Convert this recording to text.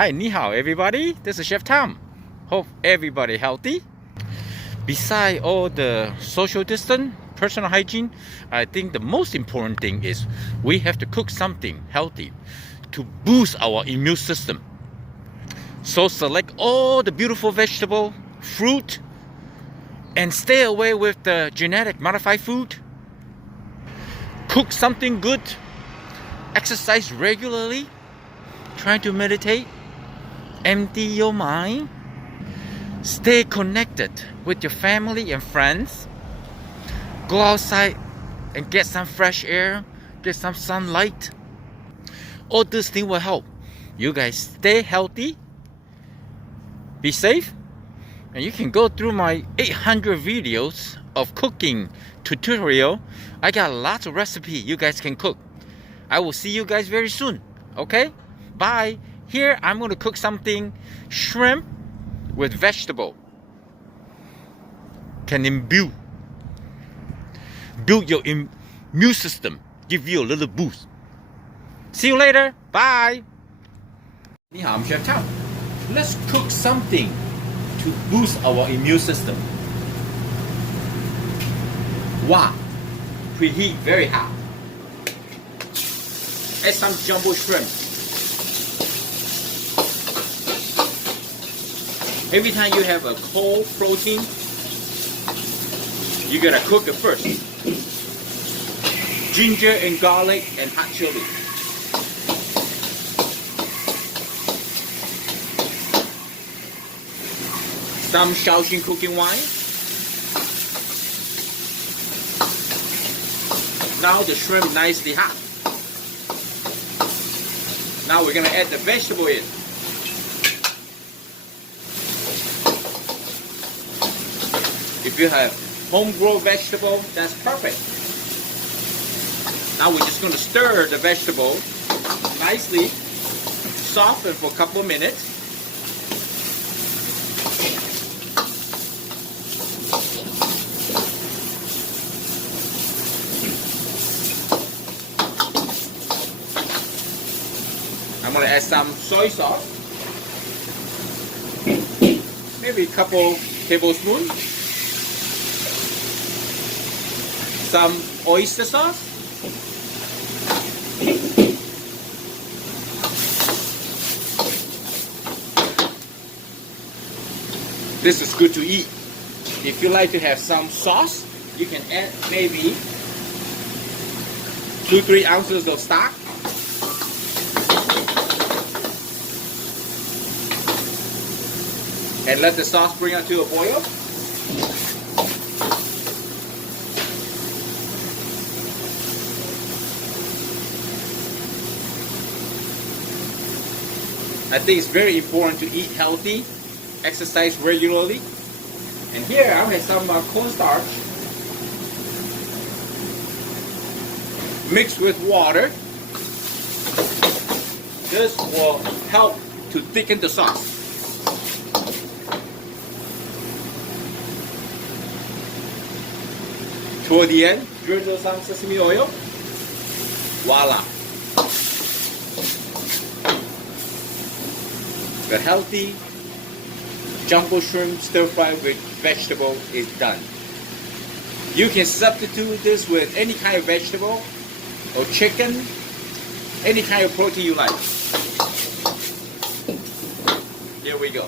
Hi, ni hao, everybody. This is Chef Tom. Hope everybody healthy. Beside all the social distance, personal hygiene, I think the most important thing is we have to cook something healthy to boost our immune system. So select all the beautiful vegetable, fruit, and stay away with the genetic modified food. Cook something good. Exercise regularly. Try to meditate. Empty your mind. Stay connected with your family and friends. Go outside and get some fresh air, get some sunlight. All these things will help you guys stay healthy, be safe, and you can go through my 800 videos of cooking tutorial. I got lots of recipe you guys can cook. I will see you guys very soon. Okay? Bye. Here I'm going to cook something shrimp with vegetable. Can build your immune system, give you a little boost. See you later. Bye. Ni hao, I'm Chef Tom. Let's cook something to boost our immune system. Wow. Preheat very hot. Add some jumbo shrimp. Every time you have a cold protein, you gotta cook it first. Ginger and garlic and hot chili. Some Shaoxing cooking wine. Now the shrimp nicely hot. Now we're gonna add the vegetable in. If you have homegrown vegetable, that's perfect. Now we're just going to stir the vegetable nicely, soften for a couple of minutes. I'm going to add some soy sauce, maybe a couple tablespoons. Some oyster sauce. This is good to eat. If you like to have some sauce, you can add maybe 2-3 ounces of stock. And let the sauce bring up to a boil. I think it's very important to eat healthy, exercise regularly. And here I have some cornstarch mixed with water. This will help to thicken the sauce. Toward the end, drizzle some sesame oil. Voila! The healthy jumbo shrimp stir fry with vegetable is done. You can substitute this with any kind of vegetable or chicken, any kind of protein you like. Here we go.